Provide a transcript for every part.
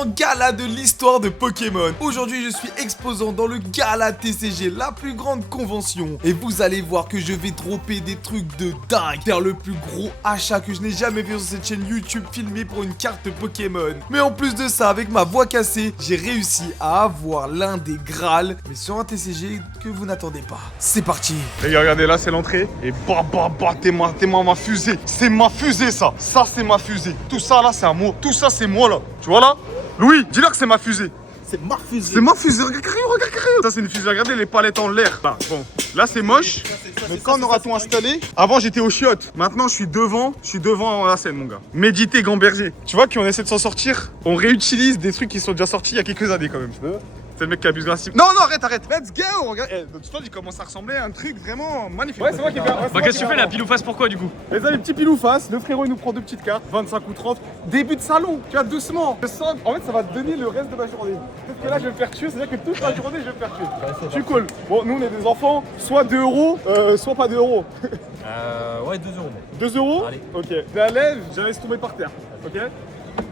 grand gala de l'histoire de Pokémon. Aujourd'hui, je suis exposant dans le gala TCG, la plus grande convention. Et vous allez voir que je vais dropper des trucs de dingue, faire le plus gros achat que je n'ai jamais vu sur cette chaîne YouTube filmé pour une carte Pokémon. Mais en plus de ça, avec ma voix cassée, j'ai réussi à avoir l'un des Graals, mais sur un TCG que vous n'attendez pas. C'est parti. Les gars, regardez, là c'est l'entrée. Et bah, t'es ma fusée. C'est ma fusée ça. Ça c'est ma fusée. Tout ça là c'est à moi. Tout ça c'est moi là. Tu vois là? Louis, dis-leur que c'est ma fusée. C'est ma fusée. C'est ma fusée, regarde. Ça c'est une fusée, regardez les palettes en l'air. Là, bon, là c'est moche. Mais quand on aura tout installé, avant j'étais aux chiottes. Maintenant je suis devant la scène mon gars. Méditer Gamberger. Tu vois qu'on essaie de s'en sortir. On réutilise des trucs qui sont déjà sortis il y a quelques années quand même. C'est le mec qui abuse gracile. Non, arrête. Let's go. Regarde. Notre stand il commence à ressembler à un truc vraiment magnifique. Ouais, c'est moi qui ai fait. Bah qu'est-ce que tu fais là, pile ou face, pourquoi du coup? Les amis, petit pile ou face, le frérot il nous prend deux petites cartes, 25 ou 30, début de salon, tu vois, doucement. Je sens, en fait ça va te donner le reste de ma journée. Peut-être que là je vais me faire tuer, c'est-à-dire que toute la journée je vais me faire tuer. Tu cool. Bon, nous on est des enfants, soit 2 euros, soit pas 2 euros. Ouais, 2 euros. 2 euros? Allez. Ok. Je la lève, je la laisse tomber par terre. Ok?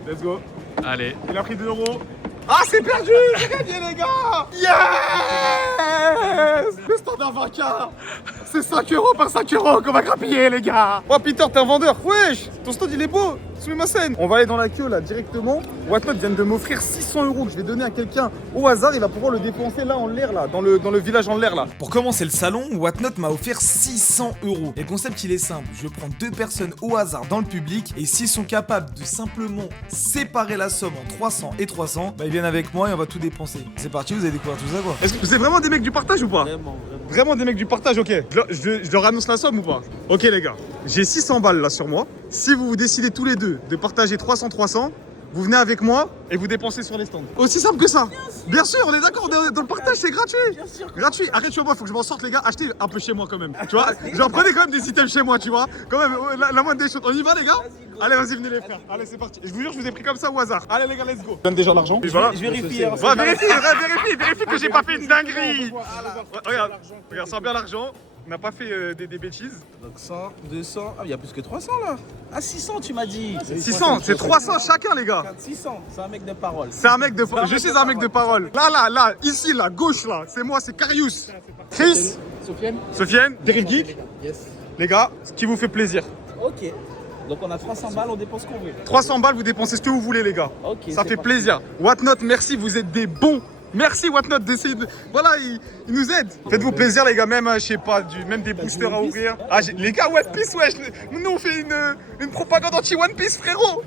Let's go. Allez. Il a pris 2 euros. Ah, c'est perdu! J'ai gagné, les gars! Yes! Le standard vainqueur! C'est 5 euros par 5 euros qu'on va grappiller, les gars! Oh, Peter, t'es un vendeur! Wesh! Ton stand, il est beau! Suis ma scène! On va aller dans la queue, là, directement. Whatnot vient de m'offrir 600 euros que je vais donner à quelqu'un au hasard. Il va pouvoir le dépenser là, en l'air, là, dans le village en l'air, là. Pour commencer le salon, Whatnot m'a offert 600 euros. Et le concept il est simple, je prends 2 personnes au hasard dans le public et s'ils sont capables de simplement séparer la somme en 300 et 300, bah ils viennent avec moi et on va tout dépenser. C'est parti, vous allez découvrir tout ça quoi. Est-ce que vous êtes vraiment des mecs du partage ou pas? Vraiment des mecs du partage, ok. Je leur annonce la somme ou pas? Ok les gars, j'ai 600 balles là sur moi. Si vous décidez tous les deux de partager 300-300, vous venez avec moi et vous dépensez sur les stands. Aussi simple que ça. Bien sûr, on est d'accord, dans le partage c'est gratuit. Gratuit. Arrête chez moi, faut que je m'en sorte les gars. Achetez un peu chez moi quand même. Tu vois, j'en prenais quand même des items chez moi, tu vois. Quand même, la moindre des choses. On y va les gars? Allez, vas-y, venez les faire. Allez, c'est parti. Je vous jure, je vous ai pris comme ça au hasard. Allez les gars, let's go. Je donne déjà l'argent. Je vérifie. Va, vérifie que j'ai pas fait une dinguerie. Regarde, sens bien l'argent. On n'a pas fait des bêtises. Donc 100, 200, ah il y a plus que 300 là. Ah 600 tu m'as dit. 600, c'est 300 chacun les gars. 600, c'est un mec de parole. C'est un mec de parole. Je suis un mec de parole. Là, ici, là, gauche là, c'est moi, c'est Carius. Chris. Sofiane. Derrick Geek. Yes. Les gars, ce qui vous fait plaisir. Ok. Donc on a 300 balles, on dépense ce qu'on veut. 300 balles, vous dépensez ce que vous voulez les gars. Ok. Ça fait plaisir. Whatnot, merci, vous êtes des bons. Merci Whatnot d'essayer de... Voilà, il nous aide. Faites-vous plaisir les gars, même, je sais pas, même des boosters à ouvrir. Ah, les gars, One Piece, ouais, nous on fait une propagande anti-One Piece, frérot.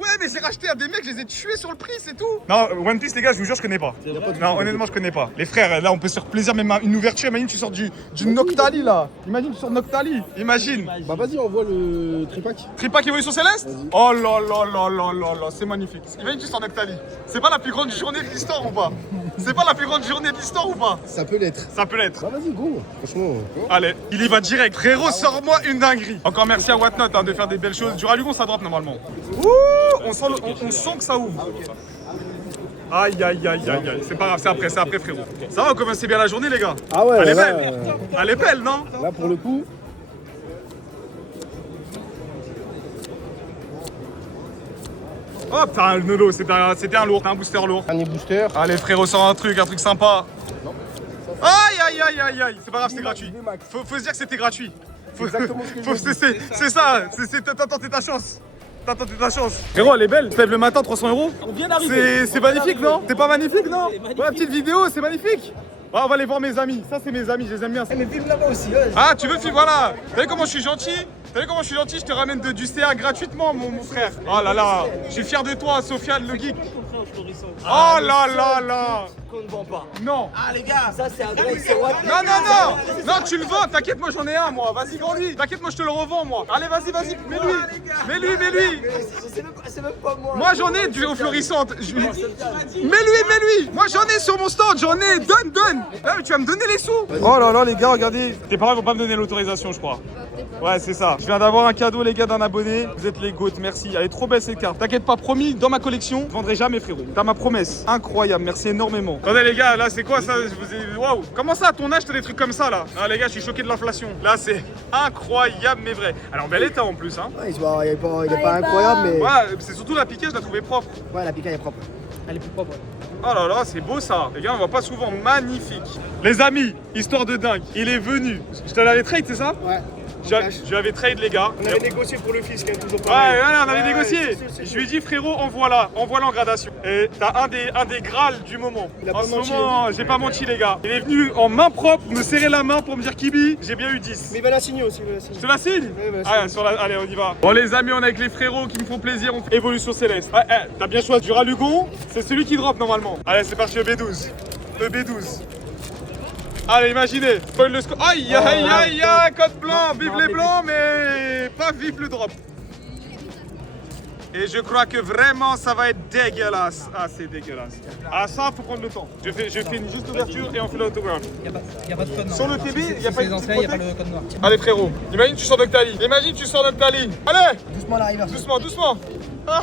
Ouais, mais j'ai racheté à des mecs, je les ai tués sur le prix, c'est tout. Non, One Piece, les gars, je vous jure, je connais pas. Non, honnêtement, je connais pas. Les frères, là, on peut se faire plaisir, même une ouverture. Imagine, tu sors du Noctali, là. Imagine, tu sors de Noctali. Imagine. Bah vas-y, envoie le tripack. Tripack Évolution Céleste? Oh là là là là là là, c'est magnifique. Imagine, tu sors de Noctali. C'est pas la plus grande journée de l'histoire ou pas? C'est pas la plus grande journée de l'histoire ou pas? Ça peut l'être. Ça peut l'être. Bah vas-y, go. Franchement. Allez, il y va direct. Frérot, sors-moi une dinguerie. Encore merci à Whatnot de faire des belles choses. Du Rallugon, ça drop normalement. Ouh, on sent que ça ouvre. Aïe. C'est pas grave, c'est après frérot. Ça va, on commence bien la journée les gars? Ah ouais, elle est là, belle. Elle est belle, non? Là pour le coup. Oh putain, le Nolo, c'était un lourd, un booster lourd. Dernier booster. Allez frérot, sors un truc sympa. Aïe. C'est pas grave, c'est gratuit. Faut se dire que c'était gratuit. Exactement ce que je veux dire. C'est ça, t'as tenté ta chance. Frérot, elle est belle. Tu te lèves le matin, 300 euros. On vient d'arriver. C'est magnifique, non? C'est pas magnifique, non? C'est magnifique. Ouais, petite vidéo, c'est magnifique. Ah, on va aller voir mes amis. Ça, c'est mes amis, je les aime bien. Mais filme là-bas aussi, ouais. Ah, tu veux filmer? Voilà. T'as vu comment je suis gentil? Je te ramène du CA gratuitement, mon frère. Oh là là, je suis fier de toi, Sofiane le geek. Oh là là. Qu'on ne vend pas. Non. Ah les gars, ça c'est un vrai, c'est what? Non, tu le vends, t'inquiète, moi j'en ai un, moi. Vas-y, grandis. T'inquiète, moi je te le revends, moi. Allez, vas-y. Mets lui. C'est même pas moi. Moi j'en ai du fleurissante. Mets lui. Moi j'en ai sur mon stand, donne. Ah, mais tu vas me donner les sous. Oh là là, les gars, regardez. Tes parents vont pas me donner l'autorisation, je crois. Ouais, c'est ça. Je viens d'avoir un cadeau, les gars, d'un abonné. Vous êtes les GOAT, merci. Elle est trop belle cette carte. T'inquiète pas, promis, dans ma collection, je vendrai jamais, frérot. T'as ma promesse. Incroyable, merci énormément. Attendez, les gars, là, c'est quoi ça? Waouh! Comment ça, à ton âge, t'as des trucs comme ça, là? Ah, les gars, je suis choqué de l'inflation. Là, c'est incroyable, mais vrai. Alors, en bel état en plus, hein. Ouais, il est pas incroyable, mais. Ouais, c'est surtout la piquée, je la trouvais propre. Ouais, la piquette est propre. Elle est plus propre. Oh là là, c'est beau ça. Les gars, on voit pas souvent. Magnifique. Les amis, histoire de dingue. Il est venu. Je te l'avais trade, c'est ça? Ouais. Je l'avais trade, les gars. On avait négocié pour le fils, quand même, toujours Ouais, pareil. voilà, on avait Ouais, négocié. Je lui ai dit, frérot, envoie-la en gradation. Et t'as un des grâles du moment. Il a En pas ce menti, moment, j'ai pas menti, les gars. Il est venu en main propre, me serrer la main pour me dire, Kibi, j'ai bien eu 10. Mais il va la signer aussi, il va la signer. Je te la signe? Ouais, bah, Allez, on y va. Bon, les amis, on est avec les frérots qui me font plaisir. On fait Évolution Céleste. Ouais, t'as bien choisi du Ralugon. C'est celui qui drop normalement. Allez, c'est parti, EB12. EB12. Allez, imaginez. Spoil le score. Aïe, aïe, aïe, aïe, code blanc. Vive les blancs, mais pas vive le drop. Et je crois que vraiment ça va être dégueulasse. Ah, c'est dégueulasse. Ah, ça, faut prendre le temps. Je fais une juste ouverture et on fait l'autographe. Il n'y a pas de code noir. Sur le TB, il n'y a pas les de anciens, il n'y a pas le code noir. Allez, frérot. Imagine, tu sors d'Octali. Imagine, tu sors d'Octali. Allez, Doucement à l'arrivée. doucement, doucement. Ah,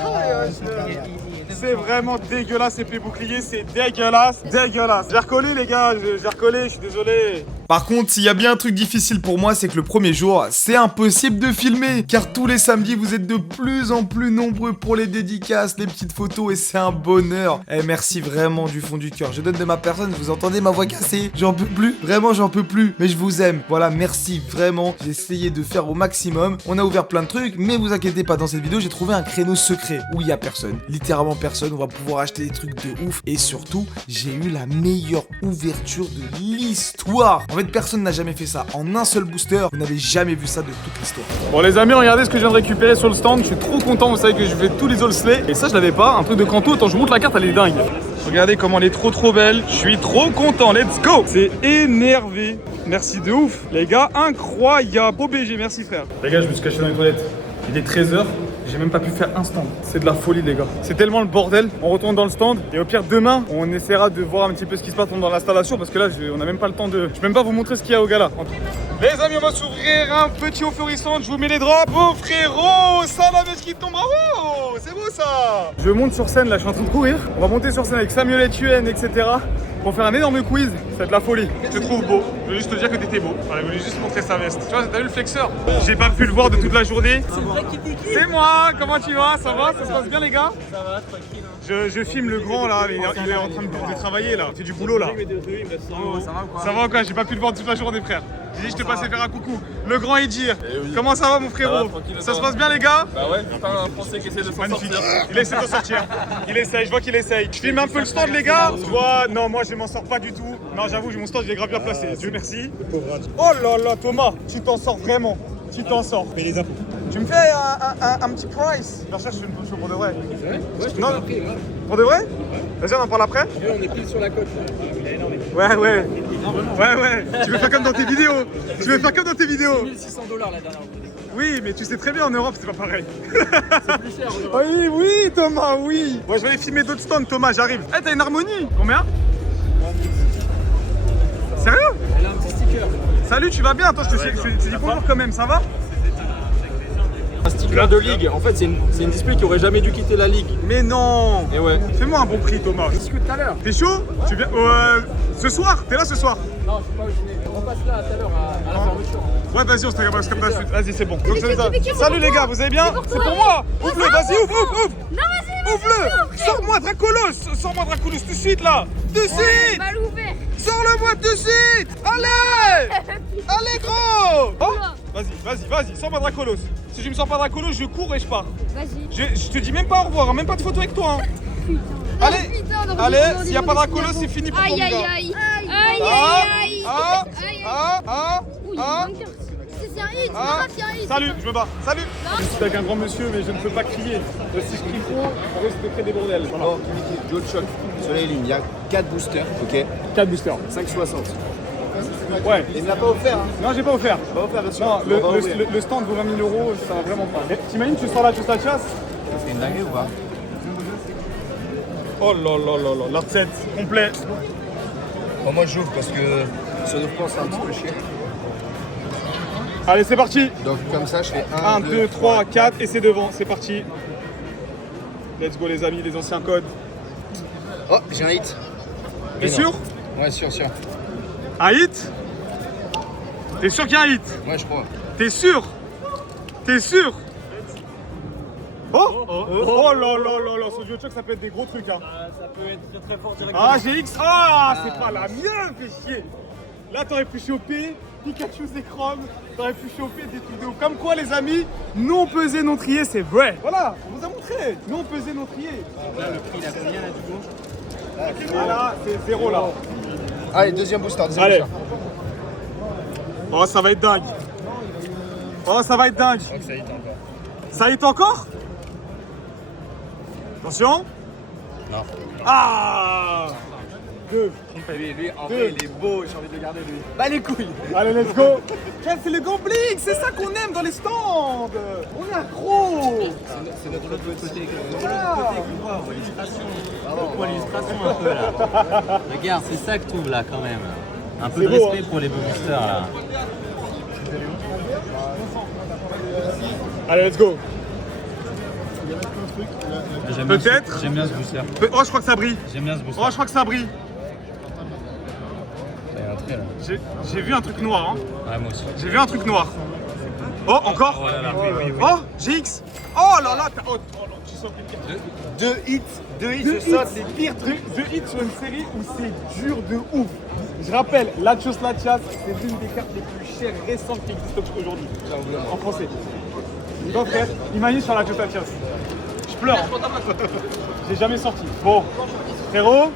c'est vraiment dégueulasse, épée bouclier, c'est dégueulasse, dégueulasse. J'ai recollé, les gars, j'ai recollé, je suis désolé. Par contre, s'il y a bien un truc difficile pour moi, c'est que le premier jour, c'est impossible de filmer. Car tous les samedis, vous êtes de plus en plus nombreux pour les dédicaces, les petites photos, et c'est un bonheur. Et merci vraiment du fond du cœur. Je donne de ma personne, vous entendez ma voix cassée? J'en peux plus, vraiment j'en peux plus. Mais je vous aime, voilà, merci vraiment. J'ai essayé de faire au maximum. On a ouvert plein de trucs, mais vous inquiétez pas, dans cette vidéo, j'ai trouvé un créneau secret où il y a personne. Littéralement personne, on va pouvoir acheter des trucs de ouf. Et surtout, j'ai eu la meilleure ouverture de l'histoire. En fait, personne n'a jamais fait ça. En un seul booster, vous n'avez jamais vu ça de toute l'histoire. Bon, les amis, regardez ce que je viens de récupérer sur le stand. Je suis trop content, vous savez que je fais tous les all slay. Et ça, je l'avais pas. Un truc de Kanto. Attends, je vous montre la carte, elle est dingue. Regardez comment elle est trop belle. Je suis trop content. Let's go. C'est énervé. Merci de ouf. Les gars, incroyable. Beau BG, merci frère. Les gars, je me suis caché dans les toilettes. Il est 13h. J'ai même pas pu faire un stand. C'est de la folie, les gars. C'est tellement le bordel. On retourne dans le stand. Et au pire, demain, on essaiera de voir un petit peu ce qui se passe dans l'installation. Parce que là, on n'a même pas le temps de. Je peux même pas vous montrer ce qu'il y a au gala. Les amis, on va s'ouvrir un petit au florissant. Je vous mets les drops. Oh frérot, ça la neige qui tombe. Bravo, c'est beau ça. Je monte sur scène là, je suis en train de courir. On va monter sur scène avec Samuel Etienne, etc. Pour faire un énorme quiz. C'est de la folie. Je te trouve beau. Je veux juste te dire que t'étais beau. Voilà, je voulais juste montrer sa veste. Tu vois, t'as vu le flexeur? J'ai pas pu le voir de toute la journée. C'est moi. Comment tu vas? Ça va? Ça se passe bien, les gars? Ça va, tranquille. Je filme le grand là, il est en train de travailler là. C'est du boulot là. Ça va ou quoi? J'ai pas pu le voir toute la journée, frère. J'ai dit, je te passais faire un coucou. Le grand Edir. Comment ça va, mon frérot? Ça se passe bien, les gars? Bah ouais, putain, un français qui essaie de s'en sortir. Il essaie de sortir. Il essaye, je vois qu'il essaye. Je filme un peu le stand, les gars. Je vois, non, moi je m'en sors pas du tout. Non, j'avoue, mon stand, il est grave bien placé. Dieu merci. Oh là là, Thomas, tu t'en sors vraiment. Tu t'en sors. Mais les impôts. Tu me fais un petit price? Je cherche une potion pour de vrai. C'est vrai? Ouais, je te Non. l'ai appris, là. Pour de vrai? Vas-y, on en parle après. On est pile sur la côte, là. Il est énorme. Ouais. Ouais. Tu veux faire comme dans tes vidéos. Tu veux faire comme dans tes vidéos. $1 600 la dernière fois. Oui, mais tu sais très bien, en Europe, c'est pas pareil. C'est plus cher. Oui, Thomas, oui. Moi, je vais aller filmer d'autres stands, Thomas, j'arrive. Eh, t'as une harmonie. Combien? Sérieux? Elle a un petit sticker. Salut, tu vas bien? Attends, je te dis bonjour quand même, ça va? Un sticker de ligue, en fait c'est une display qui aurait jamais dû quitter la ligue. Mais non. Et ouais. Fais-moi un bon prix, Thomas. Discute tout à l'heure. T'es chaud? Tu viens ce soir? T'es là ce soir? Non, je suis pas au ciné. On passe là tout à l'heure à la fermeture. Ouais, vas-y, on se regarde comme ça. Vas-y, c'est bon. Donc, c'est ça. Salut les gars, vous allez bien? C'est pour moi. Ouvre-le, vas-y, ouvre. Non, vas-y, Ouvre-le. Sors-moi Dracolos tout de suite là. De suite. va l'ouvrir. Sors-le-moi tout de suite. Allez. Allez, gros. Oh. Oula. Vas-y, sors-moi Dracolos. Si je me sors pas Dracolos, je cours et je pars. Vas-y. Je te dis même pas au revoir, hein, même pas de photo avec toi. Hein. Putain. Allez, Oh, putain, non, allez, non, s'il n'y a non, pas non, Dracolos, non, c'est fini pour ton Aïe, aïe, gars. aïe. Aïe, aïe, aïe. Ouh, il y a ah. une carte. C'est un hit, c'est Ah. pas grave, c'est un hit. Salut, je me bats. Salut. Je suis avec un grand monsieur, mais je ne peux pas crier. Si je crie trop, on risque de créer des bordels. Voilà. Bon, Joe Choc, sur les lignes, il y a 4 boosters, ok? 4 boosters. 5,60. Ouais. Il ne l'a pas offert, hein? Non, j'ai pas offert. Pas offert, bien sûr. Non, On va ouvrir. le stand vaut 20 000 €, ça va vraiment pas. Mais t'imagines, tu sors là, tu la chasse? C'est une dinguerie ou pas? Oh là, la recette complet. Bon, moi j'ouvre parce que ça nous pense un petit peu chier. Allez, c'est parti. Donc comme ça, je fais 1, 2, 3, 4 et c'est devant. C'est parti. Let's go les amis, les anciens codes. Oh, j'ai un hit. T'es sûr? Ouais, sûr. Un hit? T'es sûr qu'il y a un hit? Ouais, je crois. T'es sûr? T'es sûr? Oh là là là là, ce duo-choc ça peut être des gros trucs hein. Ça peut être très fort directement. Ah GX, ah c'est pas la mienne, fais chier. Là t'aurais pu choper Pikachu et Chrome, t'aurais pu choper des trucs de ouf. Comme quoi les amis, non pesé, non trié, c'est vrai. Voilà, on vous a montré, non pesé, non trié. Là, le prix, il a combien là du coup? Voilà, c'est 0 là. Allez, deuxième booster, Allez. Oh ça va être dingue. Oh ça va être dingue. Je crois que ça hit encore. Ça hit encore? Attention. Non. Ah 2. Lui, en vrai, il est beau, j'ai envie de le garder lui. Bah les couilles. Allez, let's go. C'est le gambling, c'est ça qu'on aime dans les stands. On est accro. C'est notre autre côté. Pour l'illustration un peu là. Regarde, c'est ça que tu trouves là quand même. Un peu de C'est beau, respect pour les boosters là. Allez, let's go. J'aime bien Peut-être. J'aime bien ce booster. Oh, je crois que ça brille. J'aime bien ce booster. Oh, je crois que ça brille. Il y a un trait là. J'ai vu un truc noir. Hein. Ouais, moi aussi. J'ai vu un truc noir. Oh, encore. Oh là là, oui. Oh, GX. Oh là là. Oh non, tu sens une Deux hits, je saute, c'est pire truc. Deux hits sur une série où c'est dur de ouf. Je rappelle, Latios Latias, c'est l'une des cartes les plus chères récentes qui existent aujourd'hui. En français. Donc frère, imagine sur Latios Latias. Je pleure. Hein. J'ai jamais sorti. Bon, frérot,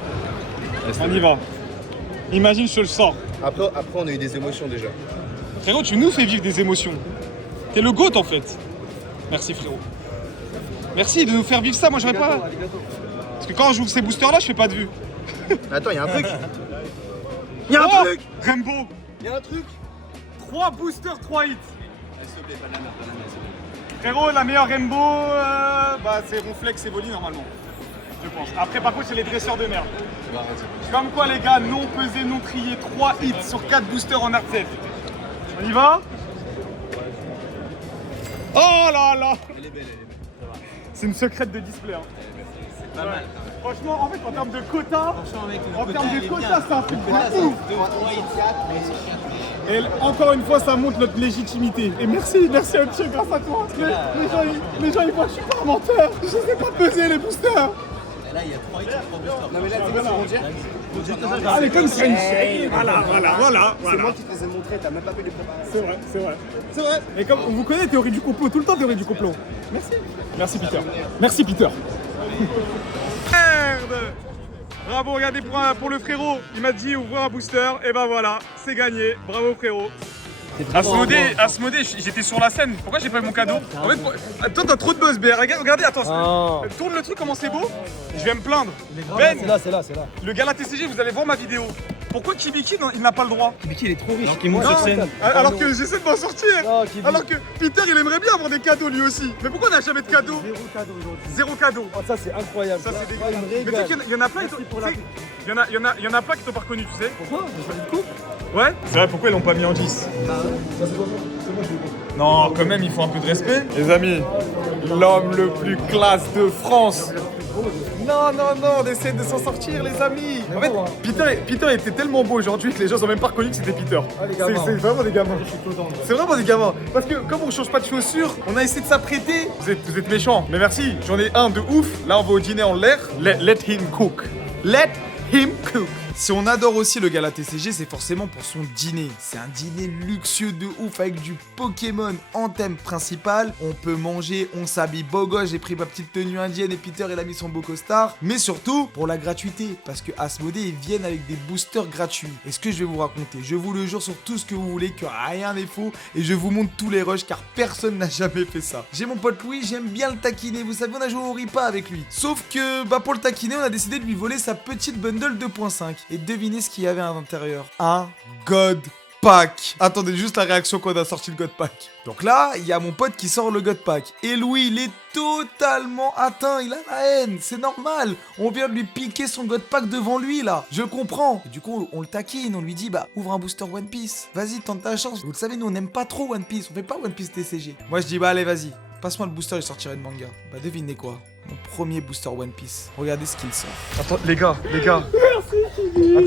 on y va. Imagine, je te le sors. Après, on a eu des émotions déjà. Frérot, tu nous fais vivre des émotions. T'es le GOAT en fait. Merci frérot. Merci de nous faire vivre ça, moi j'aurais pas. Parce que quand j'ouvre ces boosters là, je fais pas de vue. Attends, il y a un truc. Il y a un truc. Rainbow. Il y a un truc. 3 boosters, 3 hits. Frérot, la meilleure Rainbow, bah, c'est Ronflex et Voli normalement. Je pense. Après, par contre, c'est les dresseurs de merde. Comme quoi, les gars, non pesé, non trié, 3 hits sur 4 boosters en art 7. On y va? Oh là là! Elle est belle. C'est une secrète de display. Hein. C'est pas mal. Franchement, en fait, en termes de quota, c'est un truc de ouf. Et encore une fois, ça montre notre légitimité. Et merci à Thieu, grâce à toi. Les gens, ils voient que je suis pas un menteur. Je sais pas peser les boosters. Et là, il y a 3 hits sur 3 boosters. Non mais là, c'est quoi, c'est mon Allez, comme c'est une série. Voilà. C'est moi qui te les ai montrés, t'as même pas pu les préparer. C'est vrai. Et comme on vous connaît, théorie du complot, tout le temps théorie du complot. Merci Peter. Merde. Bravo, regardez pour le frérot. Il m'a dit ouvrir un booster. Et ben voilà, c'est gagné. Bravo frérot. Asmodée, j'étais sur la scène. Pourquoi j'ai pas eu mon cadeau? En fait, attends, t'as trop de buzz, BR. Regardez, attends. Tourne le truc, comment c'est beau. Je vais me plaindre. Ben, C'est là. le gala TCG, vous allez voir ma vidéo. Pourquoi Kibiki, il n'a pas le droit? Kibiki, il est trop riche. Il monte sur scène. Alors que j'essaie de m'en sortir. Non, Kibiki. Alors que Peter, il aimerait bien avoir des cadeaux lui aussi. Mais pourquoi on n'a jamais de cadeaux? Zéro cadeau aujourd'hui. Zéro cadeau. Oh, ça, c'est incroyable. Ça, c'est Ouais, dégueulasse. il me Mais tu sais régale. qu'il y en a plein, Merci pour la tu sais, il y en a plein qui t'ont pas reconnu, tu sais. Pourquoi? J'ai pas dit de coupe. Ouais. C'est vrai, pourquoi ils l'ont pas mis en 10? Non, quand même, il faut un peu de respect. Les amis, l'homme le plus classe de France. Non, on essaie de s'en sortir, les amis. En fait, Peter était tellement beau aujourd'hui que les gens ont même pas reconnu que c'était Peter. les gamins. C'est vraiment des gamins. Je suis content. C'est vraiment des gamins. Parce que comme on change pas de chaussures, on a essayé de s'apprêter. Vous êtes méchants, mais merci. J'en ai un de ouf. Là, on va au dîner en l'air. Let him cook. Let him cook. Si on adore aussi le gala TCG, c'est forcément pour son dîner. C'est un dîner luxueux de ouf avec du Pokémon en thème principal. On peut manger, on s'habille beau gosse. J'ai pris ma petite tenue indienne et Peter il a mis son beau costard. Mais surtout pour la gratuité, parce que Asmodée ils viennent avec des boosters gratuits. Et ce que je vais vous raconter, je vous le jure sur tout ce que vous voulez, que rien n'est faux. Et je vous montre tous les rushs car personne n'a jamais fait ça. J'ai mon pote Louis, j'aime bien le taquiner. Vous savez, on a joué au Ripa avec lui. Sauf que pour le taquiner, on a décidé de lui voler sa petite bundle 2.5. Et devinez ce qu'il y avait à l'intérieur. Un God Pack. Attendez juste la réaction quand on a sorti le God Pack. Donc là, il y a mon pote qui sort le God Pack. Et Louis, il est totalement atteint. Il a la haine. C'est normal. On vient de lui piquer son God Pack devant lui, là. Je comprends. Et du coup, on le taquine. On lui dit, bah, ouvre un booster One Piece. Vas-y, tente ta chance. Vous le savez, nous, on n'aime pas trop One Piece. On fait pas One Piece TCG. Moi, je dis, bah, allez, vas-y. Passe-moi le booster, je sortirai de manga. Bah, devinez quoi? Mon premier booster One Piece. Regardez ce qu'il sort. Attends, les gars.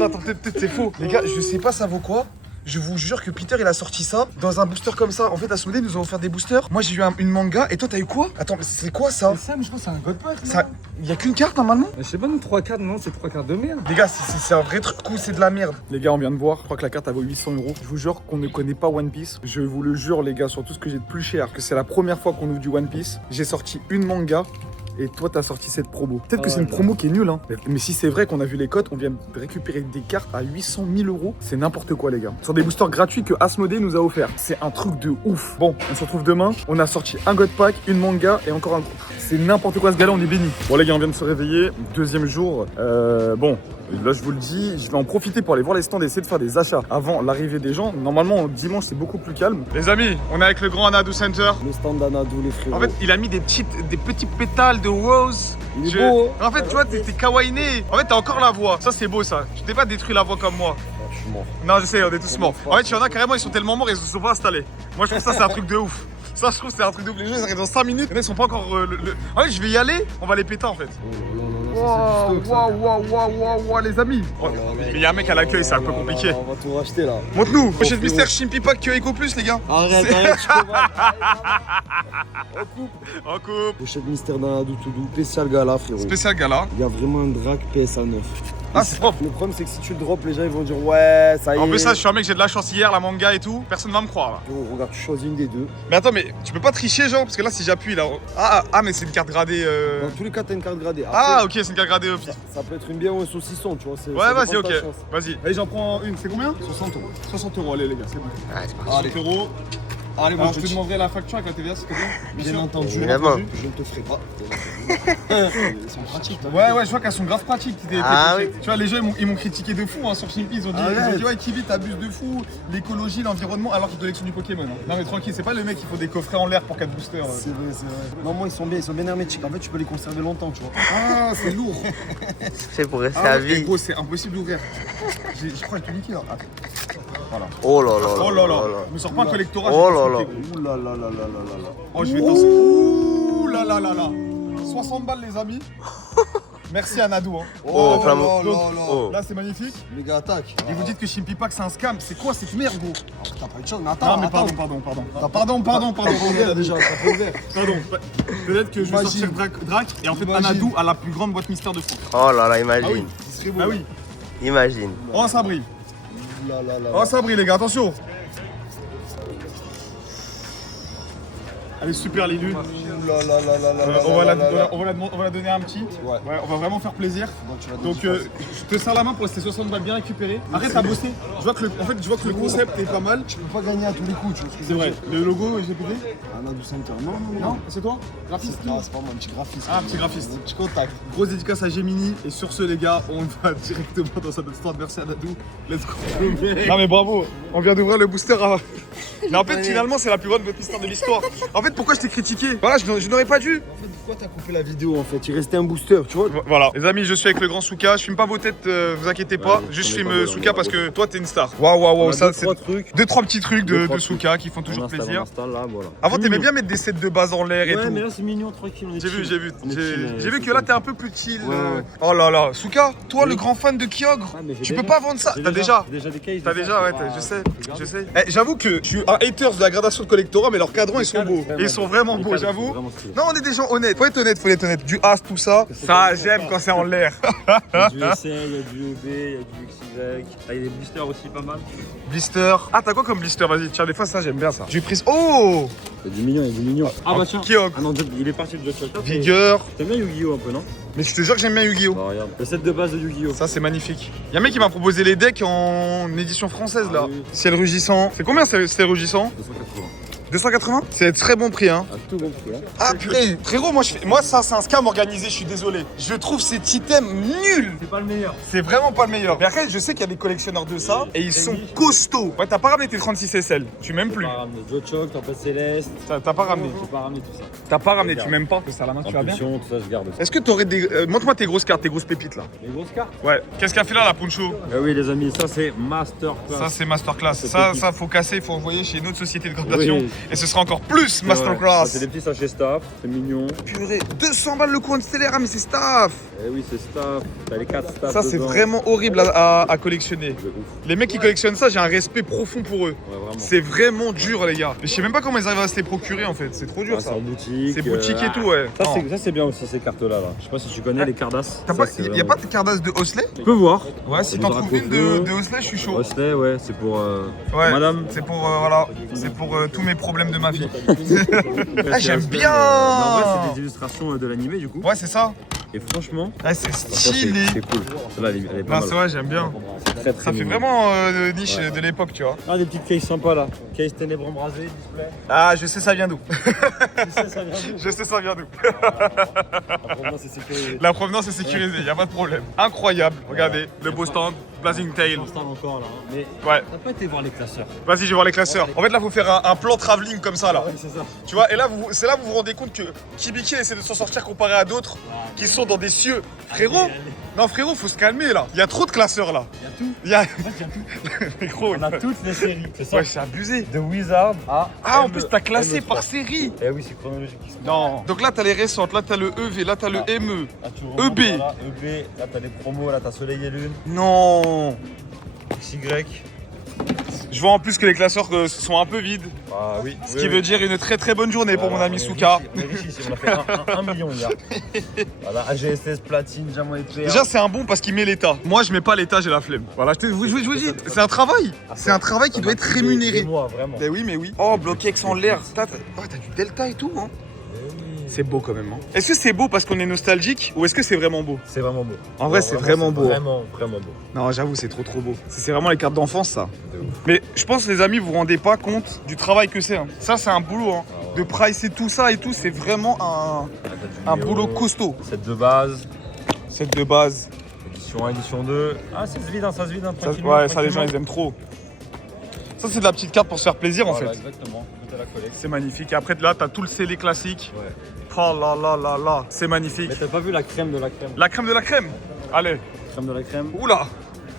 Attends, peut-être c'est faux. Les gars, je sais pas ça vaut quoi. Je vous jure que Peter il a sorti ça dans un booster comme ça. En fait, à Asmodée, nous avons offert des boosters. Moi, j'ai eu une manga et toi, t'as eu quoi? Attends, mais c'est quoi ça? C'est ça, mais je pense que c'est un God Pack. Ça, y a qu'une carte normalement? Je sais pas, nous 3 cartes, non, c'est 3 cartes de merde. Les gars, c'est un vrai truc ou c'est de la merde? Les gars, on vient de voir. Je crois que la carte elle vaut 800 €. Je vous jure qu'on ne connaît pas One Piece. Je vous le jure, les gars, sur tout ce que j'ai de plus cher, que c'est la première fois qu'on ouvre du One Piece. J'ai sorti une manga. Et toi, t'as sorti cette promo. Peut-être que c'est une promo qui est nulle, hein. Mais si c'est vrai qu'on a vu les cotes, on vient de récupérer des cartes à 800 000 €. C'est n'importe quoi, les gars. Sur des boosters gratuits que Asmodée nous a offert. C'est un truc de ouf. Bon, on se retrouve demain. On a sorti un God Pack, une manga et encore un groupe. C'est n'importe quoi ce gars-là, on est béni. Bon, les gars, on vient de se réveiller. Deuxième jour. Bon. Là, je vous le dis, je vais en profiter pour aller voir les stands et essayer de faire des achats avant l'arrivée des gens. Normalement, dimanche, c'est beaucoup plus calme. Les amis, on est avec le grand Anadou Center. Le stand d'Anadou, les frérots. En fait, il a mis des petits pétales de rose. Il est beau, hein. En fait, tu vois, t'es kawaiiné. En fait, t'as encore la voix. Ça, c'est beau, ça. Je t'ai pas détruit la voix comme moi. Je suis mort. Non, je sais, on est tous morts. En fait, il y en a carrément, ils sont tellement morts, ils se sont pas installés. Moi, je trouve ça, c'est un truc de ouf. Ça, je trouve c'est un truc de ouf. Les gens, ils arrivent dans 5 minutes. Il y en a, ils sont pas encore. En fait, je vais y aller, on va les péter en fait. Waouh, les amis. Mais il y a un mec à l'accueil, c'est un peu compliqué. On va tout racheter là. Montre-nous. Pochette Mystère Chimpy Pack que Eco Plus, les gars. Arrête, je peux pas. En coupe. Pochette Mystère d'Anadou tout doux. Spécial gala, frérot. Spécial gala. Il y a vraiment un drac PSA 9. Ah, c'est propre. Le problème, c'est que si tu le drops, les gens ils vont dire ouais, ça y est. En plus, ça, je suis un mec, j'ai de la chance hier, la manga et tout. Personne va me croire là. Frérot, regarde, tu choisis une des deux. Mais attends, mais tu peux pas tricher, genre, parce que là, si j'appuie là. Mais c'est une carte gradée. Dans tous les cas, t'as une carte gradée. Après, Ah, ok, c'est une carte gradée au pire. ça peut être une bière ou un saucisson, tu vois. Ouais, vas-y, ok. Vas-y. Allez, j'en prends une. C'est combien? 60 €. 60 €, allez, les gars, c'est bon. Allez. 60 €. Allez, Alors, je te demanderai la facture avec la TVA, s'il te plaît. Bien entendu, je Évidemment. ne te ferai pas. Ils sont pratiques. hein. Ouais, je vois qu'elles sont grave pratiques. Ah oui. Tu vois, les gens, ils m'ont critiqué de fou hein, sur Chimpy. Ils ont dit, ouais, Kiwi, t'abuses de fou. L'écologie, l'environnement, alors qu'ils collectionnent du Pokémon. hein. Non, mais tranquille, c'est pas le mec qui faut des coffrets en l'air pour 4 boosters. C'est vrai, c'est vrai. Non, moi, ils sont bien hermétiques. En fait, tu peux les conserver longtemps, tu vois. Ah, c'est lourd. C'est pour rester Ah, à ouais, vie. gros, c'est impossible d'ouvrir. Je crois que j'ai tout niqué là. Attends. Voilà. Oh là là Oh là là. Je me sors pas un collectorat. Oh je vais là pas là. sauter, gros. Ouh là là là là là là là. Oh, je vais danser. Ouh là là là là. 60 balles, les amis. Merci à Nadou. Hein. Oh, là vraiment. là là là. Oh. Là, c'est magnifique. Les gars, attaque. Et vous dites que Chimpy Pack, c'est un scam. C'est quoi cette merde, gros? T'as pas eu de chance, mais attends. Non, mais attends. pardon. T'as pas ouvert déjà, t'as pas ouvert. Pardon. Peut-être que je vais Imagine. sortir Drac et en fait, Imagine. Anadou a la plus grande boîte mystère de France. Oh là là, Ah oui. imagine. Il serait beau. Ah oui. Imagine. Oh, ça brille. Ouh là là là. Oh, ça brille, les gars. Attention. Elle est super, Lilu. Ouh là là là là là là On va là là là. on va la donner un petit. Ouais. On va vraiment faire plaisir. Donc, tu vas Donc donner je te serre la main pour rester 60 balles bien récupérées. Arrête à bosser. Je vois que le concept est pas mal. Tu peux pas gagner à tous les coups, tu vois ce que C'est vrai. Le logo GPT. Anadou Center. Non, Non, c'est toi? Graphiste. Ah, c'est pas moi, un petit graphiste. Ah, petit graphiste. Un petit contact. Grosse dédicace à Gemini. Et sur ce, les gars, on va directement dans notre stand. Merci à Nadou. Let's go. Non, mais bravo. On vient d'ouvrir le booster à. Mais en fait, finalement, c'est la plus grande histoire de l'histoire. En fait, pourquoi je t'ai critiqué? Voilà, je n'aurais pas dû. En fait, pourquoi t'as coupé la vidéo en fait? Il restait un booster, tu vois. Voilà, les amis, je suis avec le grand Souka. Je filme pas vos têtes, vous inquiétez pas. Juste je filme Souka parce que toi, t'es une star. Waouh, ça c'est. trucs. 2-3 petits trucs de Souka qui font toujours plaisir. Là, voilà. Avant, t'aimais bien mettre des sets de base en l'air et Ouais, tout. mais là c'est mignon, tranquille. on est J'ai vu, chill. j'ai vu. On est chill, J'ai vu que là, t'es un peu plus chill. Ouais. Oh là là, Souka, toi, le grand fan de Kyogre, Ah, mais j'ai tu peux déjà- pas vendre ça. j'ai T'as déjà. J'ai déjà des cases. T'as de ça, déjà, ouais, faut pas- je sais, faut je garder. sais. J'avoue que je suis un hater de la gradation de collectora, mais leurs cadrans, ils sont beaux. cadres, Ils sont vraiment les beaux, cadres, j'avoue. sont vraiment stylés. Non, on est des gens honnêtes. Faut être honnête. Du as, tout ça. Ça, j'aime quand c'est en l'air. Il y a du SN, il y a du OB, il y a du XY. Ah, il y a des boosters aussi pas mal. Blister. Ah, t'as quoi comme blister? Vas-y, tiens, des fois, ça, j'aime bien ça. J'ai pris. Oh! Il y a du mignon, il y a du mignon. Ah bah tiens. Kyogre. Ah non, il est parti de Jet Shot. Vigueur. T'aimes bien Yu-Gi-Oh un peu, non? Mais je te jure que j'aime bien Yu-Gi-Oh! Bah regarde, le set de base de Yu-Gi-Oh. Ça, c'est magnifique. Y'a un mec qui m'a proposé les decks en édition française là. Ah oui. Ciel rugissant. C'est combien ciel rugissant? 280. 280? C'est très bon prix, hein. À tout bon prix. Hein. Ah purée, frérot, moi ça c'est un scam organisé, je suis désolé. Je trouve cet item nul. C'est pas le meilleur. C'est vraiment pas le meilleur. Mais après, je sais qu'il y a des collectionneurs de ça et ils sont costauds. Ouais, t'as pas ramené tes 36 SL, tu m'aimes plus. J'ai pas ramené Joe Choc, Tempête Céleste. T'as pas ramené. J'ai pas ramené tout ça. T'as pas ramené, tu m'aimes pas. Ça à la main, tu vas bien. Impulsion, tout ça, je garde aussi. Est-ce que t'aurais des. Montre-moi tes grosses cartes, tes grosses pépites là. Les grosses cartes. Ouais. Qu'est-ce qu'a fait là la Poncho? Ah oui, les amis, ça c'est masterclass. Ça c'est masterclass. C'est Ça, pépites. ça faut casser, faut envoyer chez une autre société de cooptation. Oui. Et ce sera encore plus Ouais. masterclass. C'est des petits sachets staff, c'est mignon. Purée, 200 balles le coin de stellaire, mais c'est staff. Eh oui, c'est staff. T'as les 4 staff. Ça c'est dedans. vraiment horrible à collectionner. De ouf. Les mecs qui collectionnent ça, j'ai un respect profond pour eux. Ouais, vraiment. C'est vraiment dur les gars. Mais je sais même pas comment ils arrivent à se les procurer en fait, c'est trop dur Ah, c'est ça. en boutique. C'est boutique et tout, ouais. Ça, Non. c'est bien aussi ces cartes-là. Là. Je sais pas si tu connais les Cardass. T'as Ça, pas, c'est y a vraiment- pas de Cardass de Osley? Tu peux voir. Ouais, si Il t'en nous trouves une de raconte Osley, je suis chaud. Osley, ouais, c'est pour Ouais, madame. c'est pour, voilà, c'est pour tous mes problèmes de ma vie. Ah, j'aime bien. En vrai, c'est des illustrations de l'animé du coup. Ouais, c'est ça. Et franchement, Ouais, c'est franchement, stylé. c'est cool. Celle-là, elle est pas Non, mal. c'est vrai, j'aime bien. C'est très très Ça fait mignon. vraiment niche de l'époque, tu vois. Ah, des petites cases sympas là. Case ténèbres embrasées, display. Ah, je sais ça vient d'où. Tu sais, ça vient d'où? Je sais ça vient d'où. Apparemment, c'est sécurisé. La provenance est sécurisée, y a pas de problème. Incroyable. Regardez, le beau stand, Blazing Tail. On s'installe encore là. Hein. Mais Ouais. t'as pas été voir les classeurs. Vas-y, je vais voir les classeurs. En fait, là, faut faire un plan travelling comme ça, là. Ouais, c'est ça. Tu vois, et là, c'est là que vous vous rendez compte que Kibiki essaie de s'en sortir comparé à d'autres qui sont dans des cieux. Frérot, non, frérot, faut se calmer là. Il y a trop de classeurs là. Il y a tout. Il y a. En fait, il y a tout. Mais gros, On a toutes les séries. C'est ça. ouais, c'est abusé. De Wizard à. Ah, en M- plus, t'as classé M3. par série. Eh oui, c'est chronologique. Non. Donc là, t'as les récentes. Là, t'as le EV. Là, t'as le ME. Là, tu remontes, EB. voilà, EB. Là, t'as les promos. Là, t'as Soleil et Lune. Non. XY. Je vois en plus que les classeurs sont un peu vides. Ah oui. Ce qui veut dire une très très bonne journée pour mon ami Souka. On est riche ici. On a fait 1 million, gars. Voilà, AGSS, Platine, Diamant et PR. Déjà, c'est un bon parce qu'il met l'état. Moi, je mets pas l'état, j'ai la flemme. Voilà, je vous dis, c'est un travail. C'est un travail qui doit être rémunéré. Moi, vraiment. Mais oui, mais oui. Oh, Bloquex en l'air. T'as du Delta et tout, hein. C'est beau quand même. Hein. Est-ce que c'est beau parce qu'on est nostalgique ou est-ce que c'est vraiment beau? C'est vraiment beau. En vrai, c'est vraiment beau. Vraiment, vraiment beau. Non, j'avoue, c'est trop beau. C'est vraiment les cartes d'enfance, ça. Mais je pense, les amis, vous vous rendez pas compte du travail que c'est. Hein. Ça, c'est un boulot. Hein. De pricer tout ça et tout, c'est vraiment un boulot costaud. Set de base. Set de base. Édition 1, édition 2. Ah, ça se vide, ça se vide. Hein, Ça, tranquillement, ouais, ça, les gens, tranquillement. ils aiment trop. Ça, c'est de la petite carte pour se faire plaisir, en Voilà, fait. exactement. Tout à la collecte. C'est magnifique. Et après, là, t'as tout le scellé classique. Ouais. Oh là là là là. C'est magnifique. Mais t'as pas vu la crème de la crème? La crème de la crème. Allez. Crème de la crème. Oula.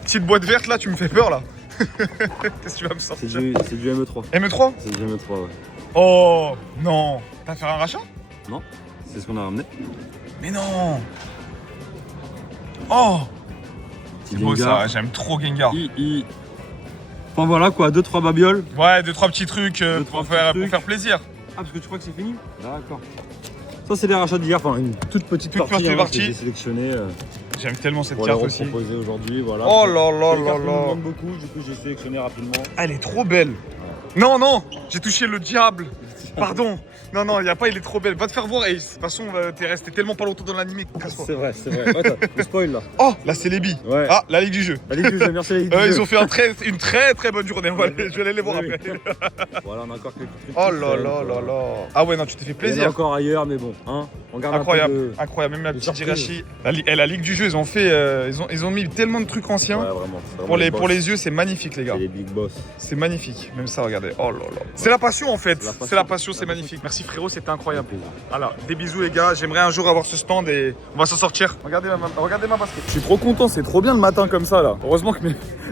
Petite boîte verte, là, tu me fais peur, là. Qu'est-ce que tu vas me C'est sortir? du ME3. ME3? C'est du ME3, ouais. Oh non. T'as fait un rachat? Non? C'est ce qu'on a ramené. Mais non. Oh. Petit C'est beau Gengar. ça, j'aime trop Gengar. Enfin voilà quoi, 2-3 babioles. Ouais, 2-3 petits trucs Deux, pour, trois faire, petits pour faire plaisir. Ah, parce que tu crois que c'est fini? D'accord. Ça, c'est des rachats d'hier, enfin une toute petite Toute partie. petite partie. Que j'ai sélectionné J'aime tellement cette pour les carte aussi. reproposer aujourd'hui. Voilà. Oh là là C'est des là cartes qui me là. demandent beaucoup, du coup, j'ai sélectionné rapidement. Elle est trop belle. Non, non, j'ai touché le diable. Pardon. Non, non, y a pas, il est trop belle. Va te faire voir, Ace. De toute façon, t'es resté tellement pas longtemps dans l'animé. Casse-toi. C'est vrai, c'est vrai. Ouais, t'as le spoil là. Oh, là, c'est les billes. Ouais. Ah, la Ligue du jeu. La Ligue du jeu, merci la Ligue du Ils jeu. ont fait une très très bonne journée. Je vais aller les voir Oui, après. Voilà, on a encore quelques trucs. Oh là là là là. Ah ouais, non, tu t'es fait Il y en a plaisir. encore ailleurs, mais bon, hein. On garde Incroyable, un peu de... incroyable. Même la de petite surprise. Jirachi. La Ligue du jeu, ils ont fait, ils ont mis tellement de trucs anciens. Ouais, vraiment. c'est Pour vraiment pour boss. les yeux, c'est magnifique, les gars. C'est les big boss. C'est magnifique. Même ça, regardez. Oh là là. C'est la passion en fait. C'est la passion. C'est la passion, c'est magnifique. Merci frérot, c'était incroyable. Voilà, des bisous les gars. J'aimerais un jour avoir ce stand et on va s'en sortir. Regardez ma basket. Je suis trop content, c'est trop bien le matin comme ça là. Heureusement que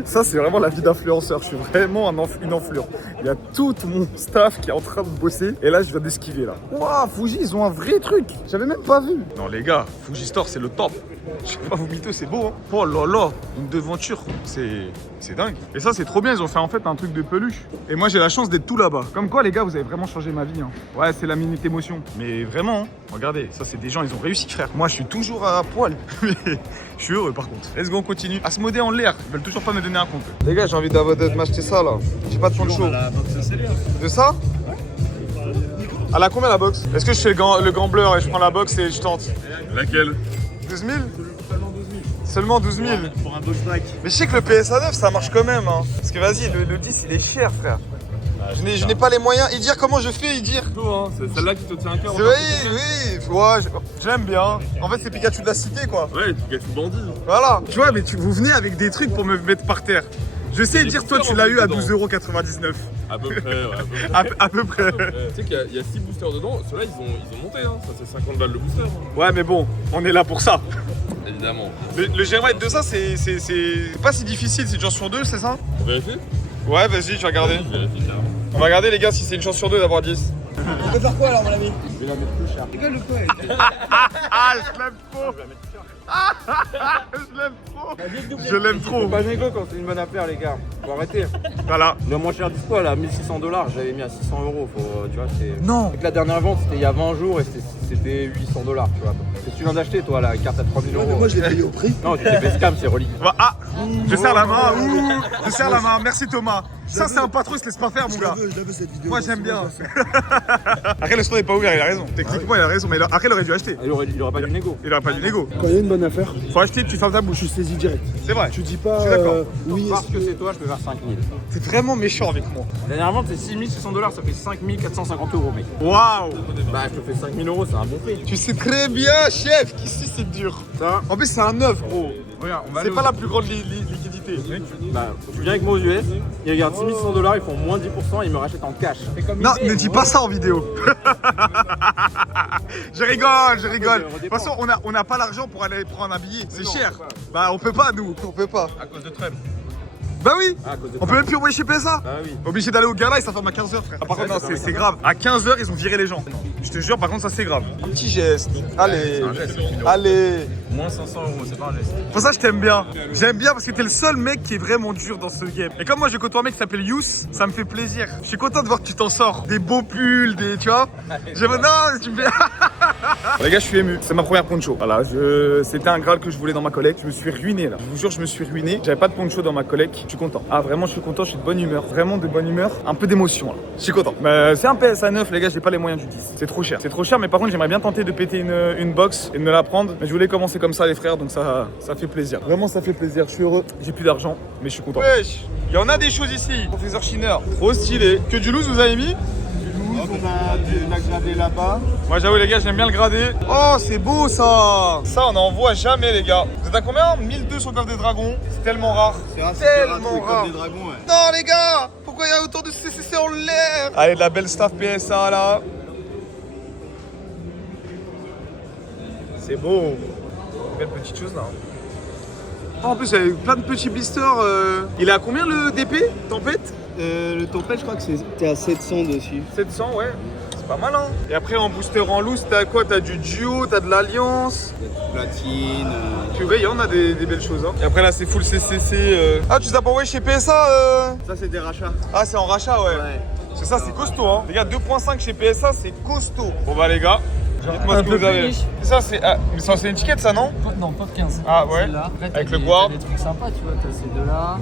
ça, c'est vraiment la vie d'influenceur. Je suis vraiment une enflure. Il y a tout mon staff qui est en train de bosser et là, je viens d'esquiver là. Waouh, Fuji, ils ont un vrai truc. J'avais même pas vu. Non les gars, Fuji Store, c'est le top. Je sais pas vous mytho, c'est beau hein. Oh là là, une devanture, c'est dingue. Et ça c'est trop bien, ils ont fait en fait un truc de peluche. Et moi j'ai la chance d'être tout là-bas. Comme quoi les gars, vous avez vraiment changé ma vie hein. Ouais, c'est la minute émotion. Mais vraiment, hein. Regardez, ça c'est des gens, ils ont réussi frère. Moi je suis toujours à poil. Mais je suis heureux par contre. Let's go, on continue. Asmodée en l'air, ils veulent toujours pas me donner un compte. Les gars, j'ai envie de m'acheter ça là. J'ai pas de poncho. De ça? Elle a combien la box? Est-ce que je fais le gambleur et je prends la box et je tente? Laquelle? 12 000? Seulement 12 000? Pour un box pack. Mais je sais que le PSA 9 ça marche quand même hein. Parce que vas-y, le 10 il est cher frère. Ah, Je n'ai pas les moyens. Et dire comment je fais, et dire. C'est celle-là qui te tient à cœur. Oui, ouais, j'aime bien. En fait, c'est Pikachu de la cité, quoi. Ouais, Pikachu bandit. Voilà. Tu vois, mais vous venez avec des trucs pour me mettre par terre. Je sais dire, toi, tu l'as eu à 12,99 €. À peu près, ouais. À peu près. Tu sais qu'il y a 6 boosters dedans. Ceux-là, ils ont monté. Hein. Ça, c'est 50 balles le booster. Hein. Ouais, mais bon, on est là pour ça. Évidemment. Le géomètre de ça, c'est pas si difficile. C'est une chance sur 2, c'est ça? On vérifie? Ouais, vas-y, je vais regarder. Je vérifie carrément. On va regarder, les gars, si c'est une chance sur 2 d'avoir 10. On peut faire quoi alors, mon ami? Je vais la mettre plus cher. Rigole ou quoi? Ah, je l'aime trop. Je l'aime trop. Je l'aime trop. Pas négo quand c'est une bonne affaire, les gars. Faut arrêter. Voilà. Le moins cher dispo, là, 1600 $, j'avais mis à 600 €. Faut, tu vois, c'est. Non. Donc la dernière vente, c'était il y a 20 jours et c'était 800 $, tu vois. Qu'est-ce que tu viens d'acheter, toi, la carte à 3000 €? Moi je l'ai payé au prix. Non, tu t'es fait scam, c'est relique. Bah, ah, je serre la main. Je serre la main. Merci Thomas. Ça, c'est un patron, il se laisse pas faire, mon gars. Je la veux cette vidéo. Moi, j'aime bien. Après, le store n'est pas ouvert, il a raison. Techniquement, il a raison. Mais après, il aurait dû acheter. Il aurait pas du négo. Il aurait pas du négo. Quand il y a une bonne affaire, Faut acheter, tu fermes ta bouche. tu saisis direct. C'est vrai. Tu dis pas Je suis d'accord. oui, Parce que c'est toi, je peux faire 5000. T'es vraiment méchant avec moi. La dernière vente, c'est 6600 $, ça fait 5450 €, mec. Waouh. Bah, je te fais 5000 €, c'est un bon prix. Tu sais très bien, chef, qu'ici, c'est dur. Ça, En plus, c'est un neuf, gros. regarde, on va C'est pas la plus grande liquidité. Bah, tu viens avec moi aux US, ils regardent 6600 $, ils font moins 10%, ils me rachètent en cash. Non, ne dis pas ça en vidéo. Je rigole. De toute façon, on n'a pas l'argent pour aller prendre un billet. C'est cher. Bah, on peut pas, nous. On peut pas. À cause de Trem. Bah oui. Ah, à cause de On peut même plus envoyer chez PSA. Ah oui. Obligé d'aller au gala et ça ferme à 15h, frère. Ah, par contre, non, c'est grave. À 15h, ils ont viré les gens. Je te jure, par contre, ça c'est grave. Un petit geste. Allez. C'est un geste, Allez. Moins 500 €, c'est pas un geste. Pour ça, je t'aime bien. J'aime bien parce que t'es le seul mec qui est vraiment dur dans ce game. Et comme moi, j'ai côtoie un mec qui s'appelle Yous, ça me fait plaisir. Je suis content de voir que tu t'en sors. Des beaux pulls, des. Tu vois. Non, tu me fais. Les gars, je suis ému. C'est ma première poncho. Voilà, c'était un Graal que je voulais dans ma collecte. Je me suis ruiné là. Je vous jure, je me suis ruiné. J'avais pas de poncho dans ma collecte. Je suis content. Ah, vraiment, je suis content. Je suis de bonne humeur. Vraiment de bonne humeur. Un peu d'émotion là. Je suis content. Mais c'est un PSA 9, les gars. J'ai pas les moyens du 10. C'est trop cher. C'est trop cher. Mais par contre, j'aimerais bien tenter de péter une box et de me la prendre. Mais je voulais commencer comme ça, les frères. Donc ça fait plaisir. Vraiment, ça fait plaisir. Je suis heureux. J'ai plus d'argent, mais je suis content. Wesh, il y en a des choses ici. Professeur Schinner. Trop stylé. Que du loose, vous avez mis? On a gradé là-bas. Moi j'avoue les gars, j'aime bien le grader. Oh c'est beau ça. Ça on n'en voit jamais les gars. Vous êtes à combien? 1200 coffres des dragons. C'est tellement rare. Tellement rare. Des dragons, ouais. Non les gars, pourquoi il y a autant de CCC en l'air? Allez, de la belle staff PSA là. C'est beau. Belle petite chose là. Oh, en plus il y a plein de petits blisters. Il est à combien le DP? Tempête? Le tempête, je crois que c'était à 700 dessus. 700 ouais. C'est pas mal hein. Et après en booster en loose, t'as quoi? T'as du duo, t'as de l'alliance. Platine. Tu vois, il y en a des belles choses hein. Et après là c'est full CCC. Ah tu t'as pas envoyé chez PSA Ça, c'est des rachats. Ah c'est en rachat ouais. C'est ça, c'est costaud hein. Les gars, 2.5 chez PSA, c'est costaud. Bon bah les gars, dites-moi ce que vous avez. Ça c'est mais ça c'est une étiquette ça non? Non, pas de 15. Ah ouais. Après, Avec le guard. T'as des trucs sympas, tu vois, t'as ces deux-là.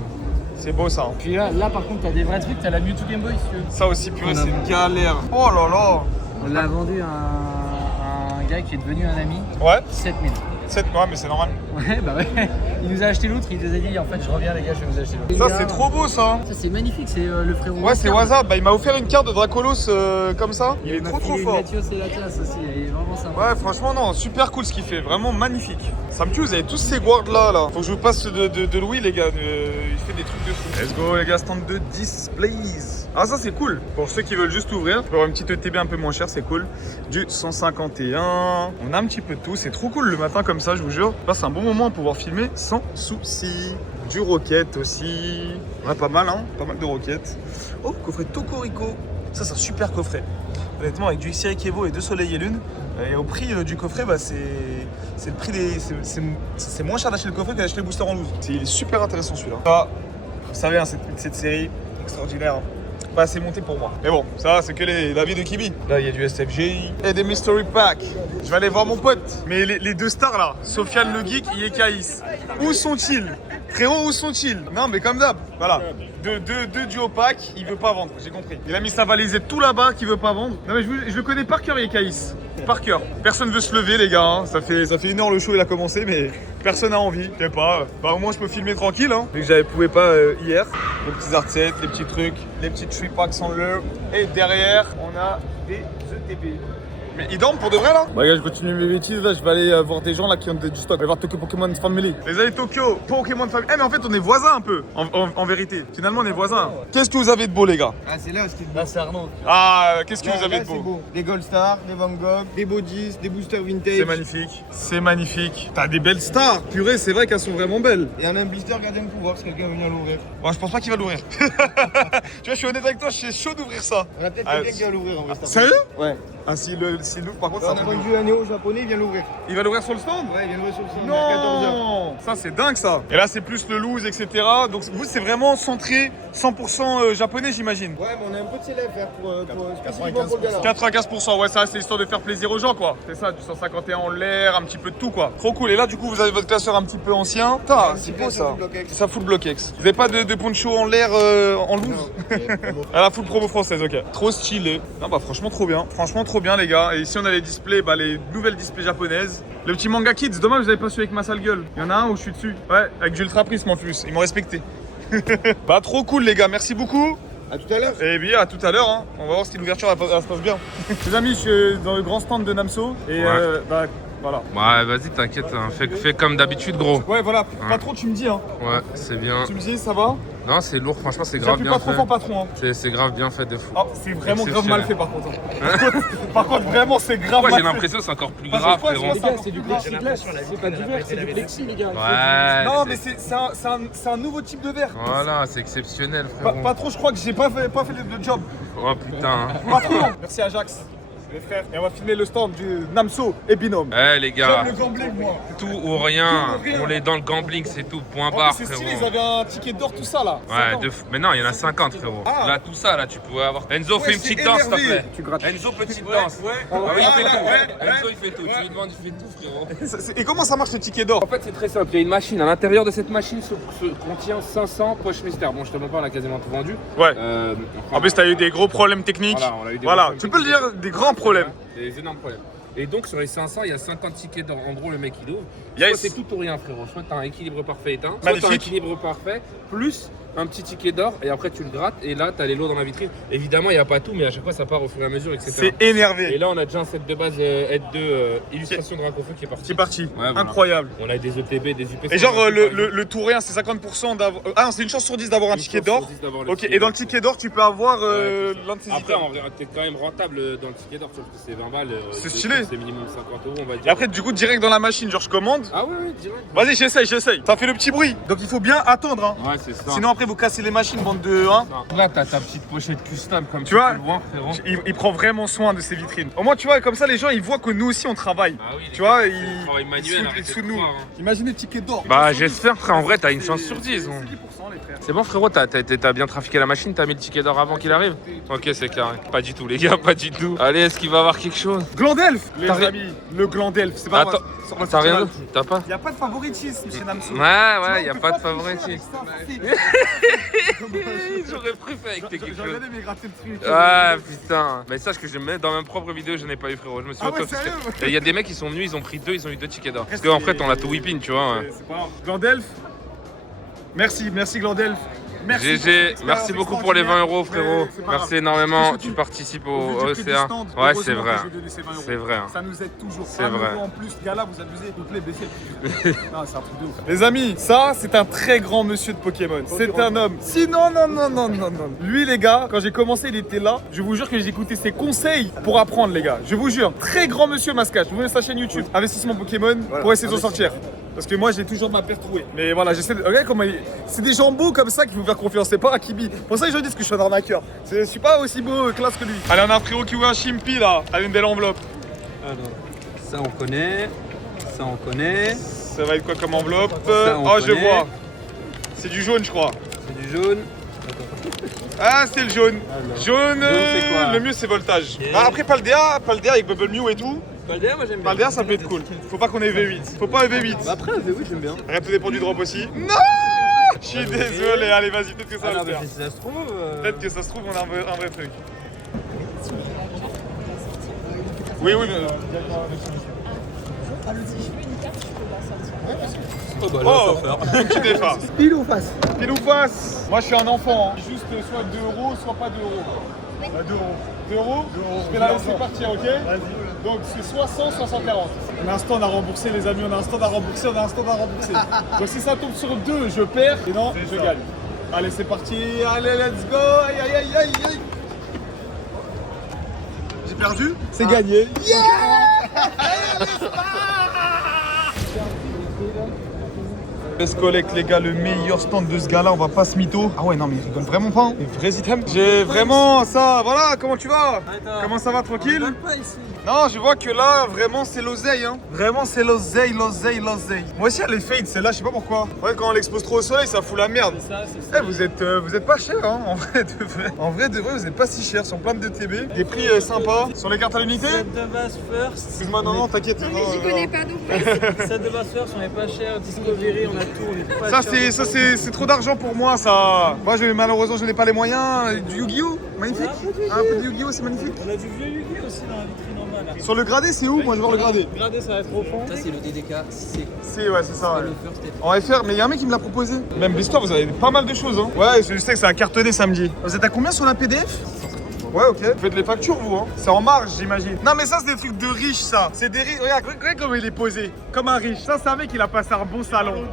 C'est beau ça hein. Puis là, par contre, t'as des vrais trucs, t'as la Mewtwo Game Boy, si tu veux. Ça aussi purée, c'est une galère. Oh là là. On l'a vendu à un gars qui est devenu un ami. Ouais. 7000. 7 mois mais c'est normal. Ouais, bah ouais. Il nous a acheté l'autre, il nous a dit en fait, je reviens, les gars, je vais vous acheter l'autre. Ça c'est trop beau ça. Ça, c'est magnifique, c'est le frérot. Ouais c'est WhatsApp, bah il m'a offert une carte de Dracolos comme ça. Il est trop fort. Mathieu, c'est la classe aussi, il est vraiment sympa. Ouais franchement non, super cool ce qu'il fait, vraiment magnifique. Ça me tue, vous avez tous ces guards là. Faut que je vous passe de Louis les gars, il fait des trucs de fou. Let's go les gars, stand de displays. Ah ça c'est cool, pour ceux qui veulent juste ouvrir, pour avoir une petite ETB un peu moins chère, c'est cool. Du 151, on a un petit peu de tout, c'est trop cool le matin comme ça je vous jure. C'est un bon moment à pouvoir filmer sans souci. Du roquette aussi, ouais pas mal hein, pas mal de roquettes. Oh coffret Tokorico, ça c'est un super coffret. Honnêtement avec du Xiri Kevo et 2 Soleil et Lune, et au prix du coffret bah c'est le prix des... c'est moins cher d'acheter le coffret que d'acheter le booster en loose. Il est super intéressant celui-là. Ah, vous savez hein, cette série extraordinaire. Hein. Pas assez monté pour moi. Mais bon, ça c'est que la vie de Kibi. Là il y a du SFG et des mystery packs. Je vais aller voir mon pote. Mais les deux stars là, Sofiane le geek et Ekaïs, où sont-ils? Frérot, où sont-ils? Non, mais comme d'hab, voilà. Deux duopack, il veut pas vendre, j'ai compris. Il a mis sa valise tout là-bas qu'il veut pas vendre. Non, mais je le connais par cœur, Ekaïs. Par cœur. Personne veut se lever, les gars. Hein. Ça fait 1 heure le show, il a commencé, mais personne n'a envie. Je sais pas. Bah, au moins, je peux filmer tranquille. Hein. Vu que j'avais pouvais pas hier. Les petits artsets, les petits trucs, les petits 3 packs en l'heure. Et derrière, on a des ETB. Mais ils dorment pour de vrai là? Bah gars, je continue mes bêtises là, je vais aller voir des gens là qui ont du stock. Je vais voir Tokyo Pokémon Family. Les amis Tokyo, Pokémon Family. Eh mais en fait on est voisins un peu, en vérité. Finalement on est voisins. Qu'est-ce que vous avez de beau les gars? Ah, c'est là ce qui est beau. Là, c'est Arnaud. Ah, qu'est-ce que vous avez Là, de c'est beau? beau. Des Gold Stars, des Van Gogh, des Bodies, des boosters vintage. C'est magnifique, c'est magnifique. T'as des belles stars, purée, c'est vrai qu'elles sont vraiment belles. Et on a un blister gardien de pouvoir si quelqu'un veut venir l'ouvrir. Bon, je pense pas qu'il va l'ouvrir. Tu vois, je suis honnête avec toi, je suis chaud d'ouvrir ça. On a peut-être Ah, quelqu'un qui va l'ouvrir en vrai. Sérieux? Ouais. Ah, s'il l'ouvre par contre, On a vendu un néo japonais, il vient l'ouvrir. il va l'ouvrir sur le stand? Ouais, il vient l'ouvrir sur le site. À 14h. Non, ça c'est dingue ça. Et là c'est plus le loose, etc. Donc vous c'est vraiment centré 100% japonais j'imagine. Ouais, mais on a un peu de CLF spécifiquement pour le gala. 95%, ouais ça c'est histoire de faire plaisir aux gens quoi. C'est ça, du 151 en l'air, un petit peu de tout quoi. Trop cool. Et là du coup vous avez votre classeur un petit peu ancien. Putain, c'est beau ça. Ça fout le bloc X. Vous avez pas de poncho en l'air en loose? À la full promo française, ok. Trop stylé. Non bah franchement trop bien. Franchement trop bien les gars. Et ici on a les displays, bah les nouvelles displays japonaises. Le petit manga kids, dommage vous avez pas su avec ma sale gueule. Il y en a un où je suis dessus. Ouais, avec du ultra prisme en plus. Ils m'ont respecté. Bah trop cool les gars, merci beaucoup. À tout à l'heure. Et bien à tout à l'heure, hein. On va voir si l'ouverture elle se passe bien. Les amis, je suis dans le grand stand de Namso et bah voilà. Ouais, vas-y, t'inquiète, hein. Fais comme d'habitude, gros. Ouais voilà, pas trop tu me dis hein. Ouais, c'est bien. Tu me dis ça va? Non, c'est lourd, franchement, c'est grave J'appuie bien pas trop fait. fort patron hein. C'est grave bien fait de fou. Ah, c'est vraiment grave mal fait par contre. Hein. Par contre vraiment c'est grave Moi, mal j'ai fait. l'impression que c'est encore plus Parce que grave, quoi, frérot. c'est quoi, c'est du plexiglas, c'est pas du verre, c'est du plexi les gars. Ouais. Non mais c'est un nouveau type de verre. Voilà, c'est exceptionnel, frérot. Pas trop, je crois que j'ai pas fait le job. Oh putain. hein. Pas trop. Merci Ajax. Les frères. Et on va filmer le stand du Namso et Binôme. Eh les gars, J'aime le gambling moi. tout ou rien. Tout ou rien. On est dans le gambling, c'est tout. Point En barre, plus, c'est stylé, ils frérot. avaient un ticket d'or tout ça là. Ouais, 50. de fou. Mais non, il y en a 50, frérot. Ah. Là, tout ça, là, tu pouvais avoir. Enzo, Ouais, fais une c'est petite danse, s'il te énervé. plaît. Enzo, petite danse. Ouais. Ah oui, il fait là, tout. ouais, Enzo, ouais. il fait tout. Ouais. Tu lui demandes, il fait tout, frérot. Et comment ça marche le ticket d'or? En fait, c'est très simple. Il y a une machine. À l'intérieur de cette machine se contient 500 poches mystères. Bon, je te montre pas, on a quasiment tout vendu. Ouais. En plus, t'as eu des gros problèmes techniques. Voilà, on a eu des Voilà, gros tu peux le dire, des grands problèmes. Des énormes problèmes. Et donc, sur les 500, il y a 50 tickets d'or. En gros, le mec, il ouvre. Yes. Soit c'est tout ou rien, frérot. Soit t'as un équilibre parfait éteint. Soit Magnifique. t'as un équilibre parfait, plus un petit ticket d'or. Et après, tu le grattes. Et là, t'as les lots dans la vitrine. Évidemment, il n'y a pas tout, mais à chaque fois, ça part au fur et à mesure, etc. C'est énervé. Et là, on a déjà un set de base Aide 2 illustration de Raconfeu qui est parti. C'est parti. Ouais, voilà. Incroyable. On a des ETB, des UP. Et genre, le tout rien, c'est 50% d'avoir. Ah, non, c'est une chance sur 10 d'avoir un ticket d'or. Ok, et dans le ticket d'or, tu peux avoir l'un de ces Après, items. en vrai, t'es quand même rentable dans le ticket d'or, tu vois, parce que c'est 20 balles. C'est de stylé. plus, C'est minimum 50 €, on va dire. Et après, du coup, direct dans la machine, genre, je commande. Ah oui, oui, direct. Vas-y, j'essaye. Ça fait le petit bruit. Donc, il faut bien attendre. Hein. Ouais, c'est ça. Sinon, après, vous cassez les machines, bande de 1. Là, t'as ta petite pochette custom, comme Tu vois, peux le voir, frérot. Il prend vraiment soin de ses vitrines. Au moins, tu vois, comme ça, les gens, ils voient que nous aussi, on travaille. Ah oui, les Tu vois, gars, ils travail manuel, ils arrêtez sous de nous. croire, hein. Imaginez le ticket d'or. Bah, j'espère, frère. En vrai, t'as une chance sur 10. C'est hein. 10%, les frères. C'est bon, frérot, t'as bien trafiqué la machine, t'as mis le ticket d'or avant qu'il arrive? Ok, c'est carré. Pas du tout, les gars, pas du tout. Allez, est-ce qu'il va avoir quelque chose? Glandelf, les T'as ri- amis. Le Glandelf, c'est pas Attends, t'as rien d'autre? T'as pas? Il n'y a pas de favoritisme chez Namso. Ouais, y a pas de favoritisme. J'aurais préféré avec tes quelque J'ai chose. regardé mais gratter le truc. Ah putain. Mais sache que je mets dans ma propre vidéo, je n'ai pas eu, frérot. Je me suis Ah ouais, auto-fisqué. sérieux? Et il y a des mecs qui sont venus, ils ont pris ils ont eu 2 tickets d'or. Parce qu'en fait, on l'a tout whipping, tu vois. ouais. C'est pas grave. Glandelf. Merci Glandelf. Merci. GG, merci beaucoup pour les 20 €, frérot. Mais c'est pas Merci grave. énormément. Surtout, Tu participes Au au vu du prix du OCA. stand, Ouais, heureusement c'est vrai. que j'ai donné ces 20 €. C'est vrai. Ça nous aide toujours. C'est 1 vrai. € en plus, gars-là, vous abusez. S'il vous plaît, baissez le prix. Non, c'est un truc de ouf. Les amis, ça, c'est un très grand monsieur de Pokémon. C'est un homme. Sinon, non. Lui, les gars, quand j'ai commencé, il était là. Je vous jure que j'ai écouté ses conseils pour apprendre, les gars. Je vous jure. Très grand monsieur Mascache. Vous voyez sa chaîne YouTube. Investissement Pokémon pour essayer de s'en sortir. Parce que moi, j'ai toujours ma paire trouée. Mais voilà, j'essaie de. Regarde comment il. C'est des gens beaux comme ça qu'il faut faire confiance. C'est pas Akibi. Pour ça, je dis que je suis un arnaqueur. Je suis pas aussi beau classe que lui. Allez, on a un frérot qui veut un Chimpy là. Avec une belle enveloppe. Alors, ça on connaît. Ça on connaît. Ça va être quoi comme enveloppe? Ça, on Oh, je connaît. vois. C'est du jaune, je crois. C'est du jaune. Ah, c'est le jaune. Alors. Jaune, Jaune, c'est quoi? le mieux c'est voltage. Ok. Ah, après, Paldea avec Bubble Mew et tout. Paldea, moi j'aime bien. Paldea, ça peut être cool. Faut pas qu'on ait V8. Faut pas V8. Bah après, V8, j'aime bien. Rien, tout dépend du drop aussi. Non, je suis désolé. Allez, vas-y, peut-être que ça va le faire. Si ça se trouve. Peut-être que ça se trouve, on a un vrai truc. Oui, oui, mais. Oh bah là, Oh, ça va faire. petit défa. Pile ou face? Pile ou face? Moi, je suis un enfant. Hein. Juste soit 2 euros, soit pas 2 euros. 2 euros. 2 euros? Je vais la laisser partir, ok? Vas-y. Donc, c'est soit 100, soit 140. On a un stand à rembourser, les amis. On a un stand à rembourser, on a un stand à rembourser. Donc, si ça tombe sur 2, je perds. Et non, je gagne. Allez, c'est parti. Allez, let's go. Aïe, aïe, aïe, aïe, aïe. J'ai perdu? C'est gagné. Let's collect les gars, le meilleur stand de ce gars-là, on va pas se mytho. Ah ouais, non mais il rigole vraiment pas, hein. Les vrais items. J'ai vraiment ça, voilà, comment tu vas? Comment ça va, tranquille? Non, je vois que là, vraiment c'est l'oseille, hein. Vraiment c'est l'oseille, l'oseille, l'oseille. Moi aussi elle est fade, celle-là, je sais pas pourquoi. Ouais, quand on l'expose trop au soleil, ça fout la merde. Eh, vous êtes pas cher, hein, en vrai de vrai. En vrai de vrai, vous êtes pas si cher, sur plein de DTB. Des prix sympas. Sur les cartes à l'unité? Set de base first. Excuse-moi, non, t'inquiète. Non, mais j'y connais pas donc. Set de base first, on est pas cher. Discovery, on a tout, on est pas cher. Ça c'est trop d'argent pour moi, ça. Moi malheureusement je n'ai pas les moyens. Du Yu-Gi-Oh, magnifique. Un peu de Yu-Gi-Oh, c'est magnifique. On a du vieux Yu-Gi aussi dans la vitrine en bas là. Sur le gradé, c'est où? Moi je veux voir le gradé. Gradé, ça va être au fond. Ça, c'est le DDK. Ouais, c'est ça. Ouais. En FR, mais il y a un mec qui me l'a proposé. Même l'histoire, vous avez pas mal de choses. Hein. Ouais, je sais que ça a cartonné samedi. Vous êtes à combien sur la PDF? Ouais, ok. Vous faites les factures, vous, hein. C'est en marge, j'imagine. Non, mais ça, c'est des trucs de riches, ça. C'est des riches. Regarde comment il est posé. Comme un riche. Ça, c'est un mec, il a passé un bon salon.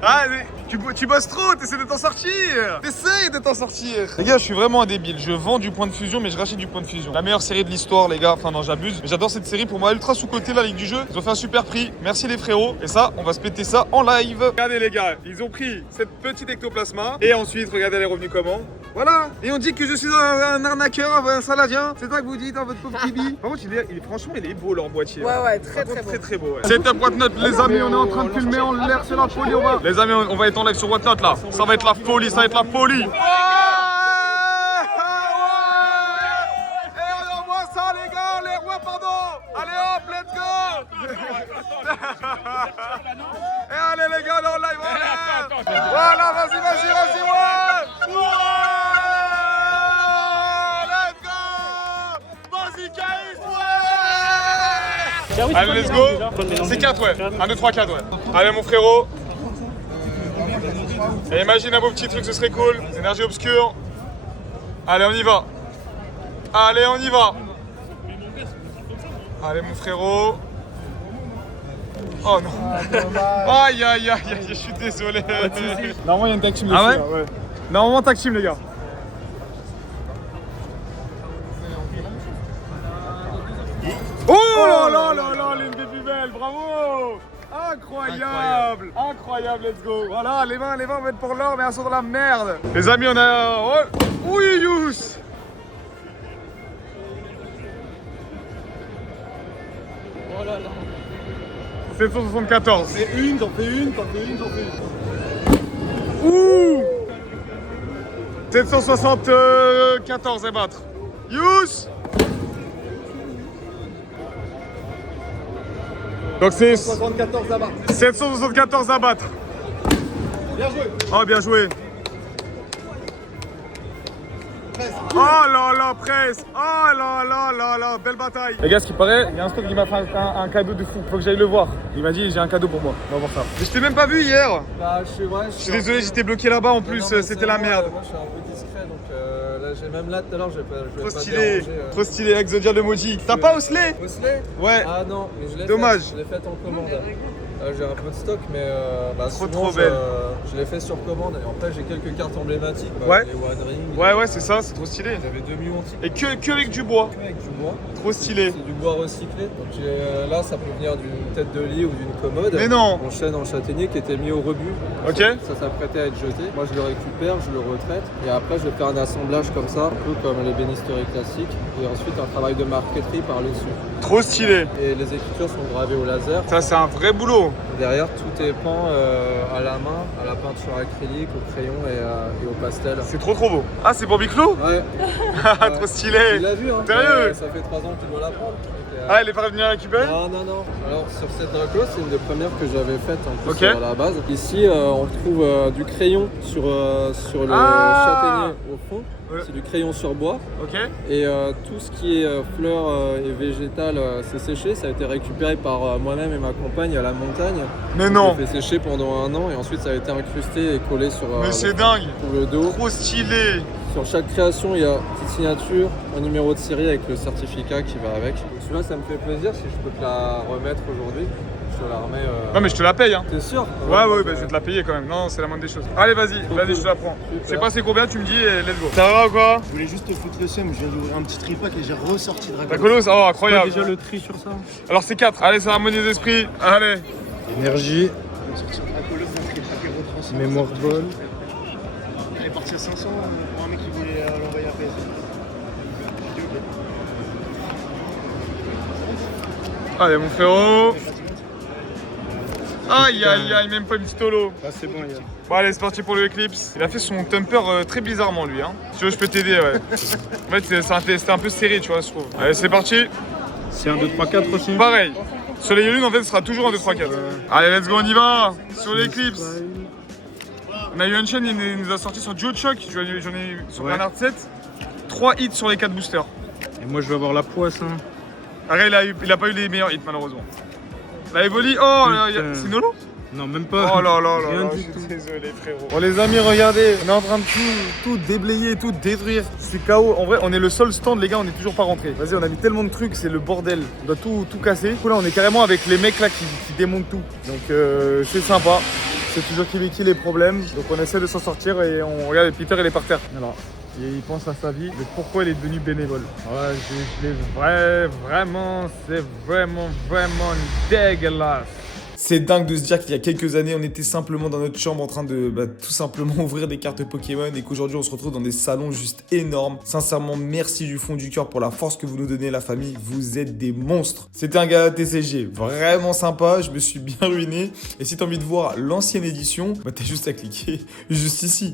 Ah, mais tu bosses trop, t'essaies de t'en sortir. T'essayes de t'en sortir. Les gars, je suis vraiment un débile. Je vends du point de fusion, mais je rachète du point de fusion. La meilleure série de l'histoire, les gars. Enfin, non, j'abuse. Mais j'adore cette série. Pour moi, ultra sous-côté, la Ligue du jeu. Ils ont fait un super prix. Merci, les frérots. Et ça, on va se péter ça en live. Regardez, les gars. Ils ont pris cette petite ectoplasma. Et ensuite, regardez, elle est revenue comment? Voilà. Et on dit que je suis un arnaqueur, un saladien. C'est ça que vous dites dans votre pauvre Tibi. Par contre, franchement, il est beau leur boîtier. Ouais, très beau. Très beau. Ouais. C'est un Whatnot, les amis. On est en train de filmer en l'air. C'est la folie. Les amis, on va être en live sur Whatnot là. Ça va être la folie. Ça va être la folie. Et on envoie ça, les gars. Les rois, pardon. Allez hop, let's go. Et allez, les gars, on est en live. Voilà, vas-y, ouais. Allez, let's go. C'est 4, ouais. 1, 2, 3, 4, ouais. Allez, mon frérot. Et imagine un beau petit truc, ce serait cool. Énergie obscure. Allez, on y va. Allez, mon frérot. Oh non. Aïe, je suis désolé. Normalement, il y a une tag team dessus. Ah ouais? Normalement, tag team, les gars. Oh là là, l'une des plus belles, bravo! Incroyable, let's go. Voilà, les mains vont être pour l'or, mais elles sont dans la merde. Les amis, on a... Oui, Yous. Oh là là. 774. J'en fais une. Ouh! 774 à battre. Yous! Donc c'est 774 à battre. Bien joué. Oh, bien joué. Oh là là, presse. Oh là là, belle bataille. Les gars, ce qui paraît, il y a un stock qui m'a fait un cadeau de fou. Faut que j'aille le voir. Il m'a dit, j'ai un cadeau pour moi. On va voir ça. Mais je t'ai même pas vu hier. Bah, Je suis désolé, j'étais bloqué là-bas en plus. C'était la merde. Moi, je suis un peu discret, donc là, j'ai même là tout à l'heure, je vais Trop pas stylé. déranger, Trop stylé, Exodia le maudit. T'as pas Osley? Osley? Ouais. Ah non, mais je l'ai Dommage. fait. Je l'ai fait en commande. J'ai un peu de stock, mais trop belle. Je l'ai fait sur commande. Et après, j'ai quelques cartes emblématiques. Ouais. Les One Ring. Ouais, c'est ça, c'est trop stylé. J'avais 2 millions de titres. Et que avec du bois. Avec du bois. Trop stylé. C'est du bois recyclé. Donc là, ça peut venir d'une tête de lit ou d'une commode. Mais non. Mon chêne en châtaignier qui était mis au rebut. Ok. Ça s'apprêtait à être jeté. Moi, je le récupère, je le retraite. Et après, je vais faire un assemblage comme ça, un peu comme les bénisteries classiques. Et ensuite, un travail de marqueterie par-dessus. Trop stylé. Et les écritures sont gravées au laser. Ça, c'est un vrai boulot. Derrière, tout est peint à la main, à la peinture acrylique, au crayon et au pastel. C'est trop beau. Ah, c'est pour Biclo? Ouais. Trop stylé. Il l'a vu, hein. Sérieux? Ça fait 3 ans qu'il doit l'apprendre. Ah, il est pas venu à récupérer? Non. Alors sur cette raclo, c'est une des premières que j'avais faites en plus Ok. à la base. Ici, on retrouve du crayon sur le châtaignier au fond. Ouais. C'est du crayon sur bois. Ok. Et tout ce qui est fleurs et végétal, c'est séché. Ça a été récupéré par moi-même et ma compagne à la montagne. Mais non. J'ai fait sécher pendant 1 an et ensuite ça a été incrusté et collé sur Mais c'est dingue. sur le dos. Trop stylé. Sur chaque création, il y a une petite signature, un numéro de série avec le certificat qui va avec. Celui-là, ça me fait plaisir. Si je peux te la remettre aujourd'hui, je te la remets. Non, mais je te la paye, hein. T'es sûr? Ouais, bah, je vais te la payer quand même. Non, c'est la moindre des choses. Allez, vas-y, je te la prends. Je sais pas c'est combien, tu me dis et let's go. Ça va ou quoi? Je voulais juste te foutre le seum, je viens d'ouvrir un petit tripack et j'ai ressorti Dragon. Dracolo, ça va, incroyable. Déjà le tri sur ça. Alors c'est 4. Allez, ça harmonie des esprits. Allez. Énergie. Mémoire ball. Elle est partie à 500 pour un mec qui voulait l'envoyer à PS. Allez, mon frérot. Aïe, même pas une petite holo. Ah, c'est bon, il y a. Bon, allez, c'est parti pour le Eclipse. Il a fait son temper très bizarrement, lui. Hein. Si tu veux, je peux t'aider, ouais. En fait, c'était un peu serré, tu vois, je trouve. Allez, c'est parti. C'est un 2, 3, 4 aussi. Pareil. Sur les Yulun, en fait, ce sera toujours un 2, 3, 4. Allez, let's go, on y va. Sur l'Eclipse. On a eu un chaîne, il nous a sorti sur DuoShock. J'en ai eu sur Bernard 7. 3 hits sur les 4 boosters. Et moi, je vais avoir la poisse. Hein. Arrête, il a pas eu les meilleurs hits, malheureusement. La Evoli, oh, c'est une holo? Non, même pas. Oh là là Rien là, du je suis tout. désolé, frérot. Bon, les amis, regardez, on est en train de tout déblayer, tout détruire. C'est KO. En vrai, on est le seul stand, les gars, on est toujours pas rentré. Vas-y, on a mis tellement de trucs, c'est le bordel. On doit tout casser. Du coup, là, on est carrément avec les mecs là qui démontent tout. Donc, c'est sympa. C'est toujours qui les problèmes. Donc, on essaie de s'en sortir et on regarde. Peter, il est par terre. Alors, il pense à sa vie, mais pourquoi il est devenu bénévole? Ouais, je l'ai vraiment, c'est vraiment dégueulasse. C'est dingue de se dire qu'il y a quelques années, on était simplement dans notre chambre en train de tout simplement ouvrir des cartes Pokémon et qu'aujourd'hui on se retrouve dans des salons juste énormes. Sincèrement, merci du fond du cœur pour la force que vous nous donnez, la famille. Vous êtes des monstres. C'était un gala TCG vraiment sympa. Je me suis bien ruiné. Et si t'as envie de voir l'ancienne édition, t'as juste à cliquer juste ici.